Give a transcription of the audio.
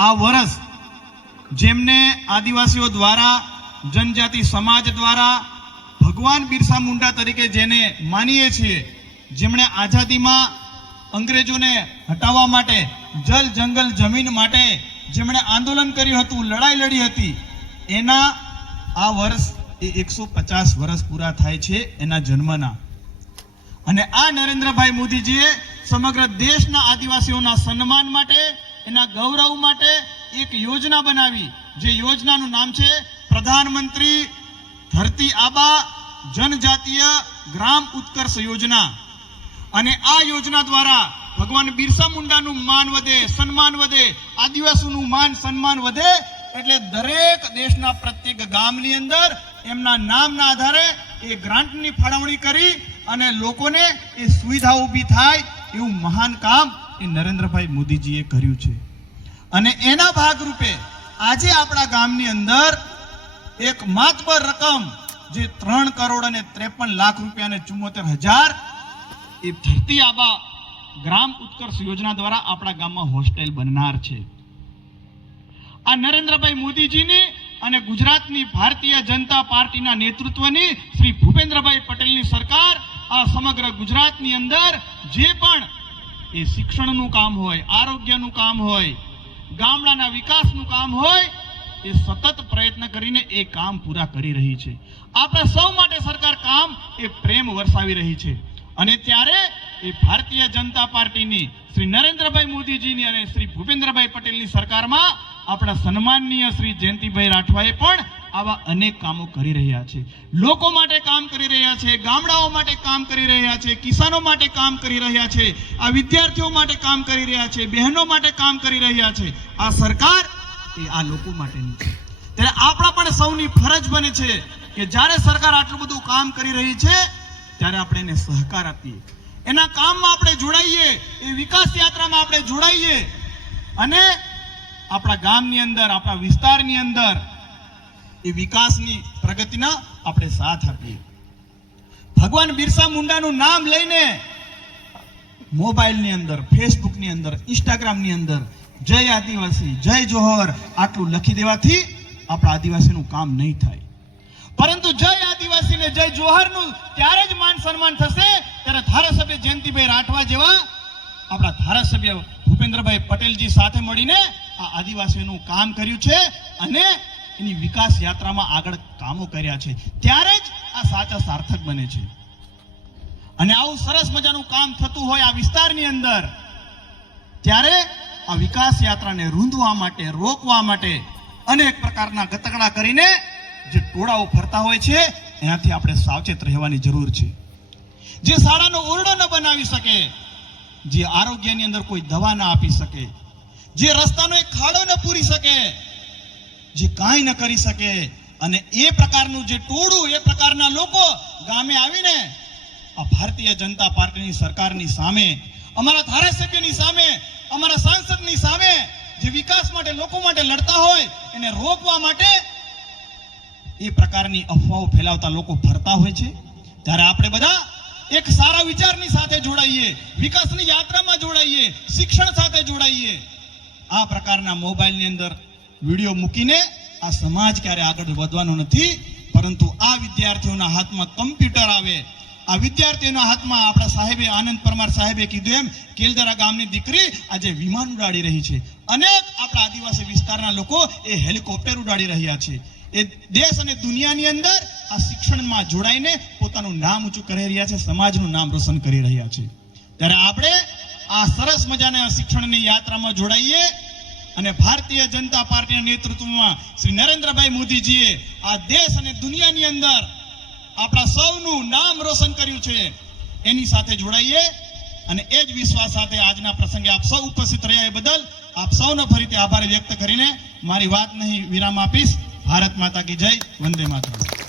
આ વર્ષ જેમને આદિવાસીઓ દ્વારા, જનજાતિ સમાજ દ્વારા, ભગવાન બિરસા મુંડા તરીકે જેને માનીએ છીએ, જેમણે આઝાદીમાં અંગ્રેજોને હટાવવા માટે, જલ જંગલ જમીન માટે જેમણે આંદોલન કર્યું હતું, લડાઈ લડી હતી, એના આ વર્ષ એ એકસો પચાસ વર્ષ પૂરા થાય છે એના જન્મના. અને આ નરેન્દ્રભાઈ મોદીજીએ સમગ્ર દેશના આદિવાસીઓના સન્માન માટે એના ગૌરવ માટે એક યોજના બનાવી, જે યોજનાનું નામ છે પ્રધાનમંત્રી ધરતી આબા જનજાતીય ગ્રામ ઉત્કર્ષ યોજના. અને આ યોજના દ્વારા ભગવાન બિરસા મુંડાનું માન વધે, સન્માન વધે, આદિવાસીનું માન સન્માન વધે, એટલે દરેક દેશના પ્રત્યેક ગામની અંદર એમના નામના આધારે એ ગ્રાન્ટની ફાળવણી કરી અને લોકોને એ સુવિધા ઊભી થાય એવું મહાન કામ એ નરેન્દ્રભાઈ મોદીજીએ કર્યું છે. અને એના ભાગરૂપે આજે આપણા ગામની અંદર એક માતબર રકમ જે ત્રણ કરોડ અને ત્રેપન લાખ રૂપિયા અને ચુમ્મોતેર હજાર એ ધરતી આબા ગ્રામ ઉત્કર્ષ યોજના દ્વારા આપણા ગામમાં હોસ્ટેલ બનનાર છે. આ નરેન્દ્રભાઈ મોદીજીની અને ગુજરાતની ભારતીય જનતા પાર્ટીના નેતૃત્વની શ્રી ભૂપેન્દ્રભાઈ પટેલની સરકાર આ સમગ્ર ગુજરાતની અંદર જે પણ એ શિક્ષણનું કામ હોય, આરોગ્યનું કામ હોય, ગામડાના વિકાસનું કામ હોય, એ સતત પ્રયત્ન કરીને એ કામ પૂરા કરી રહી છે. આપણા સૌ માટે સરકાર કામ એ પ્રેમ વરસાવી રહી છે. અને ત્યારે એ ભારતીય જનતા પાર્ટીની, શ્રી નરેન્દ્રભાઈ મોદીજીની અને શ્રી ભૂપેન્દ્રભાઈ પટેલની સરકારમાં આપણા સન્માનનીય શ્રી જયંતિભાઈ રાઠવાએ પણ આવા અનેક કામો કરી રહ્યા છે. લોકો માટે કામ કરી રહ્યા છે, ગામડાઓ માટે કામ કરી રહ્યા છે, કિસાનો માટે કામ કરી રહ્યા છે, આ વિદ્યાર્થીઓ માટે કામ કરી રહ્યા છે, બહેનો માટે કામ કરી રહ્યા છે. આ સરકાર એ આ લોકો માટેની છે. ત્યારે આપણા પણ સૌની ફરજ બને છે કે જ્યારે સરકાર આટલું બધું કામ કરી રહી છે, ત્યારે આપણે એને સહકાર આપીએ. એના કામમાં આપણે જોડાઈએ, એ વિકાસ યાત્રામાં આપણે જોડાઈએ. અને આપણા ગામની અંદર, આપણા વિસ્તારની અંદર એ વિકાસની પ્રગતિના આપણે સાથ આપીએ. ભગવાન બિરસા મુંડાનું નામ લઈને મોબાઈલની અંદર, ફેસબુકની અંદર, ઇન્સ્ટાગ્રામની અંદર, જય આદિવાસી, જય જોહર, આટલું લખી દેવાથી આપણા આદિવાસીનું કામ નહીં થાય. પરંતુ જય આદિવાસી ને જય જોહરનું ત્યારે જ માન સન્માન થશે ત્યારે ધારાસભ્ય જયંતિભાઈ રાઠવા જેવા આપણા ધારાસભ્ય ભૂપેન્દ્રભાઈ પટેલજી સાથે મળીને આ આદિવાસીનું કામ કર્યું છે અને એની વિકાસ યાત્રામાં આગળ કામો કર્યા છે. ત્યારે જ આ સાચા સાર્થક બને છે. અને આવું સરસ મજાનું કામ થતું હોય આ વિસ્તારની અંદર, ત્યારે આ વિકાસ યાત્રાને રૂંધવા માટે, રોકવા માટે અનેક પ્રકારના ગતકડા કરીને જે ટોળાઓ ફરતા હોય છે, એનાથી આપણે સાવચેત રહેવાની જરૂર છે. જે શાળાનો ઓરડો ન બનાવી શકે, જે આરોગ્યની અંદર કોઈ દવા ના આપી શકે, જે રસ્તાનો એક ખાડો ન પૂરી શકે જે કાંઈ ન કરી શકે અને એ પ્રકારનું જે ટોળું, એ પ્રકારના લોકો ગામે આવીને આ ભારતીય જનતા પાર્ટીની સરકારની સામે, અમારા ધારાસભ્યની સામે, અમારા સાંસદની સામે જે વિકાસ માટે, લોકો માટે લડતા હોય, એને રોકવા માટે એ પ્રકારની અફવાઓ ફેલાવતા લોકો ફરતા હોય છે. ત્યારે આપણે બધા એક સારા વિચારની સાથે જોડાઈએ, વિકાસની યાત્રામાં જોડાઈએ, શિક્ષણ સાથે જોડાઈએ, આ પ્રકારના મોબાઈલની અંદર વીડિયો મૂકીને આ સમાજ ક્યારે આગળ વધવાનો નથી, પરંતુ આ વિદ્યાર્થીઓના હાથમાં કમ્પ્યુટર આવે. આ વિદ્યાર્થીઓના હાથમાં આપણા સાહેબે, આનંદ પરમાર સાહેબે કીધું એમ, કેલદરા ગામની દીકરી આજે વિમાન ઉડાડી રહી છે. અનેક આપણા આદિવાસી વિસ્તારના લોકો એ હેલિકોપ્ટર ઉડાડી રહ્યા છે. એ દેશ અને દુનિયાની અંદર આ શિક્ષણમાં જોડાઈને પોતાનું નામ ઊંચું કરી રહ્યા છે, સમાજનું નામ રોશન કરી રહ્યા છે. ત્યારે આપણે આ સરસ મજાના શિક્ષણની યાત્રામાં જોડાઈએ. અને ભારતીય જનતા પાર્ટીના નેતૃત્વમાં શ્રી નરેન્દ્રભાઈ મોદીજીએ આ દેશ અને દુનિયાની અંદર આપણા સૌનું નામ રોશન કર્યું છે. એની સાથે જોડાઈએ અને એ જ વિશ્વાસ સાથે આજના પ્રસંગે આપ સૌ ઉપસ્થિત રહ્યા એ બદલ આપ સૌનો ફરીથી આભાર વ્યક્ત કરીને મારી વાત નહીં વિરામ આપીશ. ભારત માતા કી જય, વંદે માતરમ.